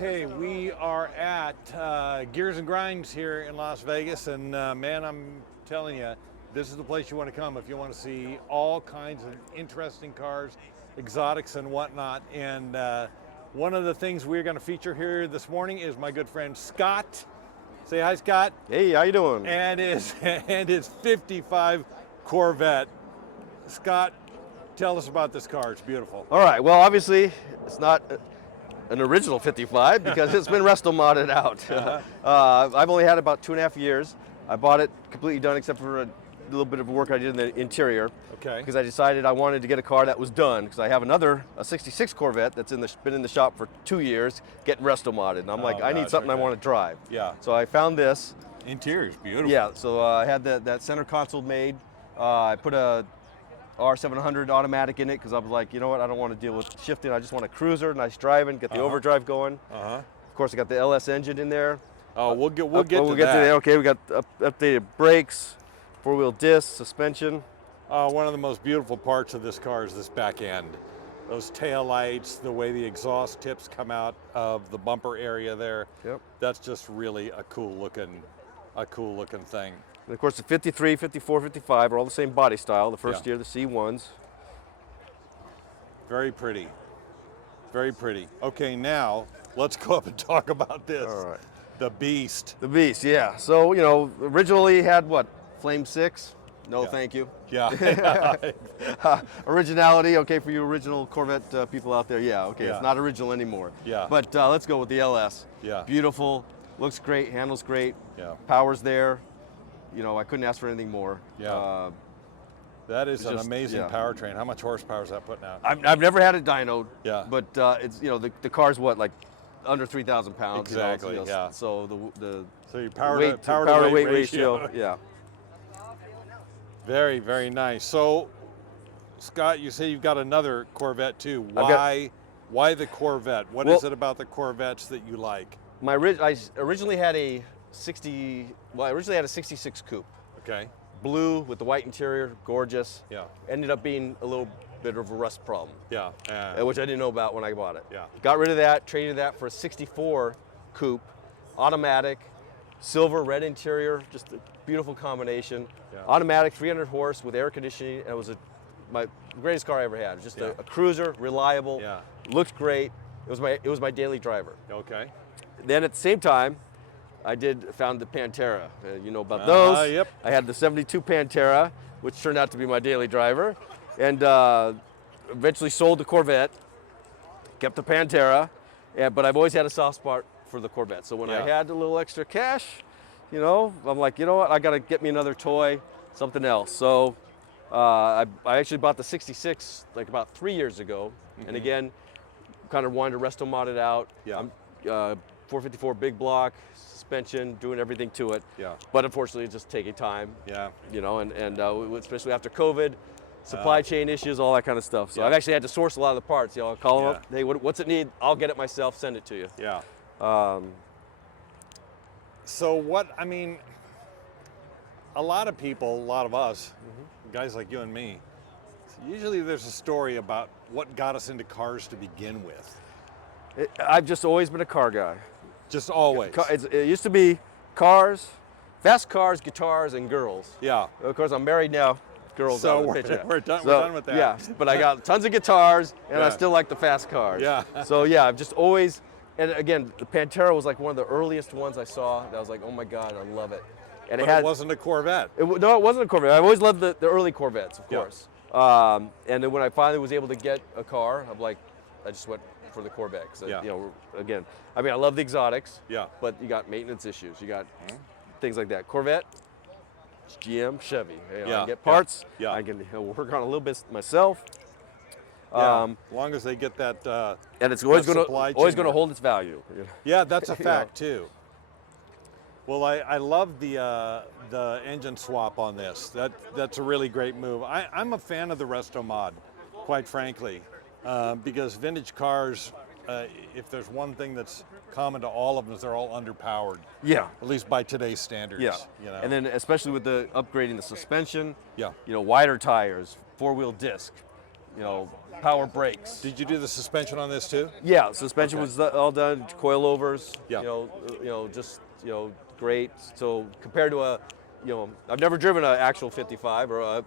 Okay, we are at Gears and Grinds here in Las Vegas, and man, I'm telling you, this is the place you want to come if you want to see all kinds of interesting cars, exotics and whatnot. And one of the things we're going to feature here this morning is my good friend Scott. Say hi, Scott. Hey, how you doing? And his 55 Corvette. Scott, tell us about this car. It's beautiful. All right, well, obviously, it's not an original 55 because it's been Restomodded out. I've only had about 2.5 years. I bought it completely done except for a little bit of work I did in the interior. Okay. Because I decided I wanted to get a car that was done because I have a 66 Corvette that's been in the shop for 2 years getting Restomodded. And I'm like, I need something I want to drive. Yeah. So I found this. Interior's beautiful. Yeah, so I had that center console made. I put a R700 automatic in it because I was like, you know what, I don't want to deal with shifting. I just want a cruiser, nice driving, get the overdrive going. Of course, I got the LS engine in there. Oh, we'll get to that. There. Okay, we got updated brakes, 4-wheel disc, suspension. One of the most beautiful parts of this car is this back end. Those tail lights, the way the exhaust tips come out of the bumper area there. Yep. That's just really a cool looking thing. And of course, the 53, 54, 55 are all the same body style. The first year, the C1s. Very pretty. Very pretty. Okay, now let's go up and talk about this. All right. The Beast. The Beast, yeah. So, you know, originally had what? Flame 6? No, thank you. Yeah. Originality, okay, for you original Corvette people out there, yeah, okay. It's not original anymore. Yeah. But let's go with the LS. Yeah. Beautiful, looks great, handles great. Yeah. Power's there. You know, I couldn't ask for anything more. Yeah. That is an amazing powertrain. How much horsepower is that putting out? I've never had it dynoed. Yeah. But it's, you know, the car's what, like under 3,000 pounds. Exactly. You know, yeah. So the your power to weight ratio. Yeah. Very, very nice. So, Scott, you say you've got another Corvette too. Why the Corvette? What is it about the Corvettes that you like? I originally had a 66 coupe. Okay. Blue with the white interior, gorgeous. Yeah. Ended up being a little bit of a rust problem. Yeah. Which I didn't know about when I bought it. Yeah. Got rid of that, traded that for a 64 coupe, automatic, silver, red interior, just a beautiful combination. Yeah. Automatic, 300 horse with air conditioning, and it was my greatest car I ever had. Just a cruiser, reliable, looked great. It was my daily driver. Okay. Then at the same time, I found the Pantera. You know about those. Yep. I had the 72 Pantera, which turned out to be my daily driver, and eventually sold the Corvette, kept the Pantera, but I've always had a soft spot for the Corvette. So when I had a little extra cash, you know, I'm like, you know what, I got to get me another toy, something else. So I actually bought the 66 like about 3 years ago, and again, kind of wanted to Restomod it out. Yeah. 454 big block, suspension, doing everything to it. Yeah. But unfortunately, it's just taking time. Yeah. You know, and especially after COVID, supply chain issues, all that kind of stuff. So I've actually had to source a lot of the parts. You know, I'll call them up, hey, what's it need? I'll get it myself, send it to you. Yeah. So a lot of people, a lot of us, guys like you and me, usually there's a story about what got us into cars to begin with. I've just always been a car guy. Just always. It used to be cars, fast cars, guitars, and girls. Yeah. Of course, I'm married now. Girls out of the picture. We're done with that. Yeah, but I got tons of guitars, and I still like the fast cars. Yeah. So yeah, I've just always, and again, the Pantera was like one of the earliest ones I saw. That I was like, oh my God, I love it. And it wasn't a Corvette. No, it wasn't a Corvette. I've always loved the early Corvettes, of course. And then when I finally was able to get a car, I'm like, I just went for the Corvette. You know, again, I mean, I love the exotics. Yeah. But you got maintenance issues. You got things like that. Corvette, GM, Chevy. You know, I can get parts. Yeah. I can work on a little bit myself. As long as they get that. And it's always going to hold its value. You know? Yeah, that's a fact too. Well, I love the engine swap on this. That's a really great move. I'm a fan of the Restomod, quite frankly, because vintage cars, if there's one thing that's common to all of them, is they're all underpowered. Yeah. At least by today's standards. Yeah. You know? And then especially with the upgrading the suspension. Yeah. You know, wider tires, 4-wheel disc. you know, power brakes. Did you do the suspension on this too? Yeah, suspension was all done, coilovers. Yeah. Just great. So compared to I've never driven an actual 55 or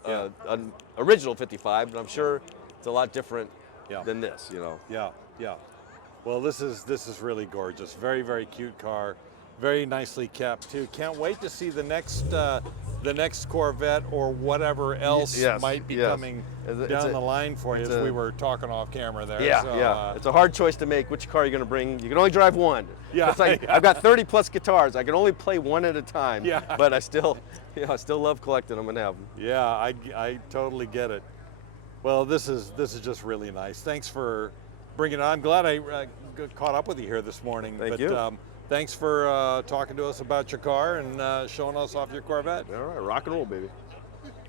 an original 55, but I'm sure it's a lot different than this. Yeah, yeah. Well, this is really gorgeous. Very, very cute car. Very nicely kept too. Can't wait to see the next Corvette or whatever else might be coming down the line for you, as we were talking off camera there. Yeah, so, it's a hard choice to make. Which car are you going to bring? You can only drive one. Yeah, it's like I've got 30 plus guitars. I can only play one at a time. Yeah. But I still love collecting them and have them. Yeah, I totally get it. Well, this is just really nice. Thanks for bringing it on. I'm glad I got caught up with you here this morning. Thank you. Thanks for talking to us about your car and showing us off your Corvette. All right, rock and roll, baby.